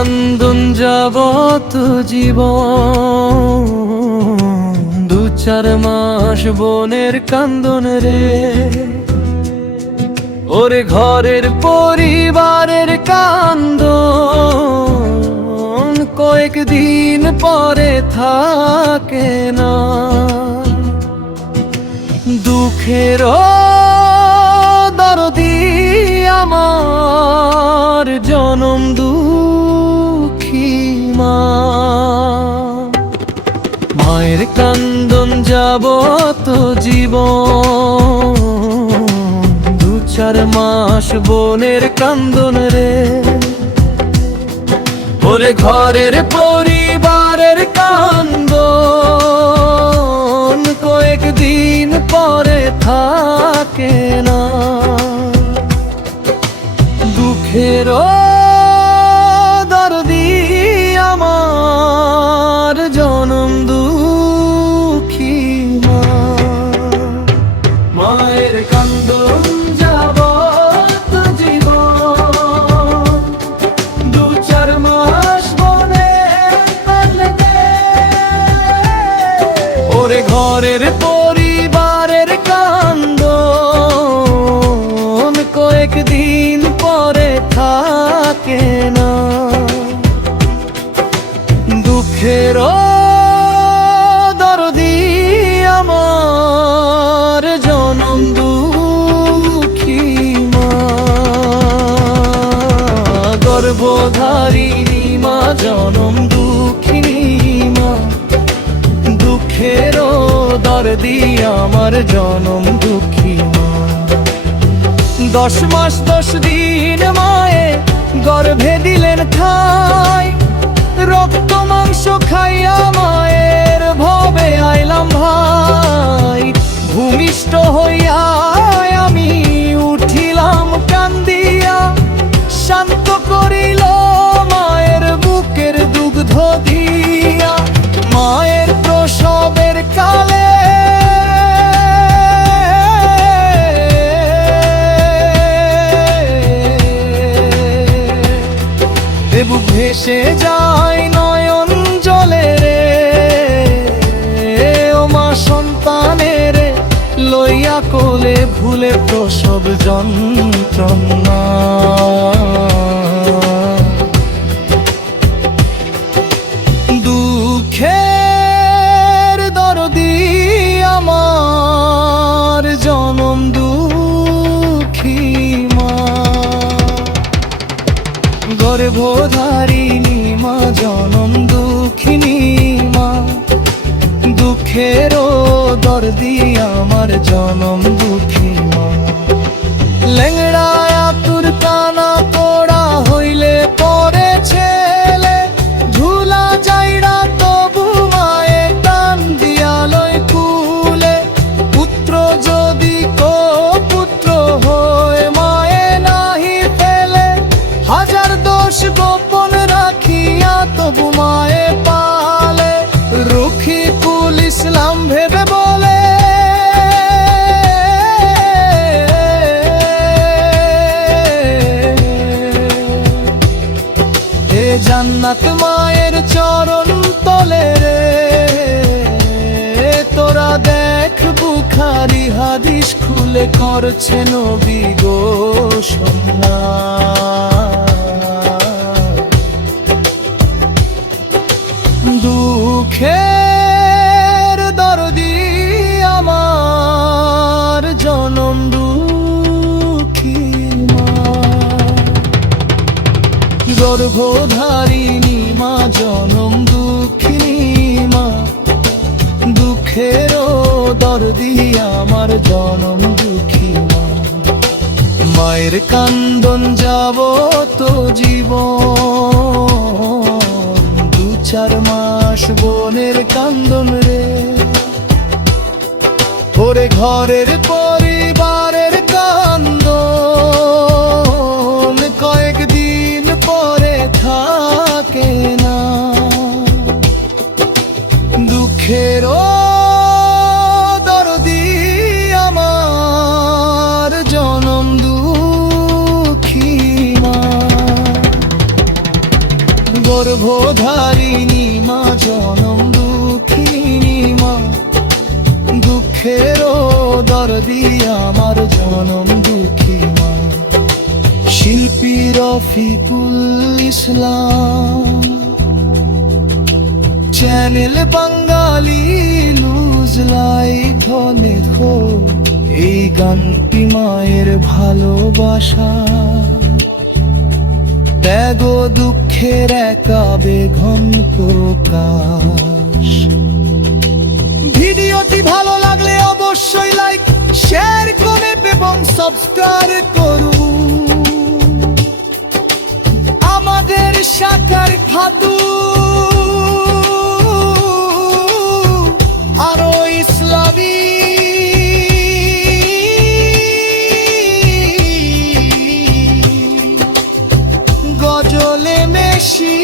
কান্দন যাবত জীবন, 2-4 মাস বনের কান্দন রে। ওরে ঘরের পরিবারের কান্দন, কয়েকদিন পরে থাকে না। দুঃখের দরদি আমার জনম দুঃখী মা। মায়ের কান্দন যাবত জীবন, 2-4 মাস বনের কান্দন রে। ওরে ঘরের পরিবারের কান্দন, কয়েকদিন পরে থাকে না। দুঃখের দরদি আমার জনম দুঃখী মা। মায়ের কান্দন যাবত জীবন, 2-4 মাস বনে কাটলে। ওরে ঘরের পরিবারের কান্দন, কয়েকদিন পরে থাকে না। দুঃখের দরদি আমার জনম দুঃখী মা। গর্ভধারিণী মা, জনম দুঃখিনী মা। দুঃখের দরদি আমার জনম দুঃখী মা। 10 মাস 10 দিন মায়ে গর্ভে দিলেন ঠাই। রক্ত মাংস খাইয়া মায়ের ভবে আইলাম ভাই। ভূমিষ্ঠ হইয়া আমি উঠিলাম কান্দিয়া, শান্ত করিল মায়ের বুকের দুগ্ধ দিয়া। মায়ের প্রসবের কালে বুক ভেসে যায় নয়ন জলে রে। ও মা সন্তানের লইয়া কোলে ভুলে প্রসব যন্ত্রণা। দুঃখের দরদি আমার জনম দুঃখী মা। গর্ভধারিণী মা, জনম দুঃখিনী মা। দুঃখের দরদি আমার জনম দুঃখী মা। লেংড়া আতুর কানা তোড়া হইলে পরে ছেলে, ঝুলা যাইরা তবু মায়ে টান দিয়ালয় কুলে। পুত্র যদি কো পুত্র হয়ে মায়ে নাহি ফেলে, হাজার দোষ গোপন রাখিয়া তবু মায়ে পালে। রফিকুল ইসলাম ভেবে বলে, এ জান্নাত মায়ের চরণ তলে রে। তোরা দেখ বুখারী হাদিস খুলে করছে নবী ঘোষণা। দুঃখের দরদি আমার জনম দুঃখী মা। গর্ভধারিণী মা, জনম দুঃখিনী মা। দুঃখের দরদি আমার জনম দুঃখী মা। মায়ের কান্দন যাবত জীবন, 2-4 মাস বনের কান্দন রে। ওরে ঘরের পরিবারের কান্দন, কয়েকদিন পরে থাকে না। দুঃখের দরদি আমার জনম দুঃখী মা। গর্ভধারিণী মা, জনম দুঃখিনী মা, দুঃখেরও দরদি আমার জনম দুঃখী মা। শিল্পী রফিকুল ইসলাম, চ্যানেল বাঙালি লুজ লাইক ধনে খো। এই গানটি মায়ের ভালোবাসা, ত্যাগ ও দুঃখের একা বেঘন প্রকাশ। ভিডিওটি ভালো লাগলে অবশ্যই লাইক, শেয়ার, কমেন্ট এবং সাবস্ক্রাইব করুন। আমাদের সাঁতার খাদু আরো ইসলামী গজলে মেশি।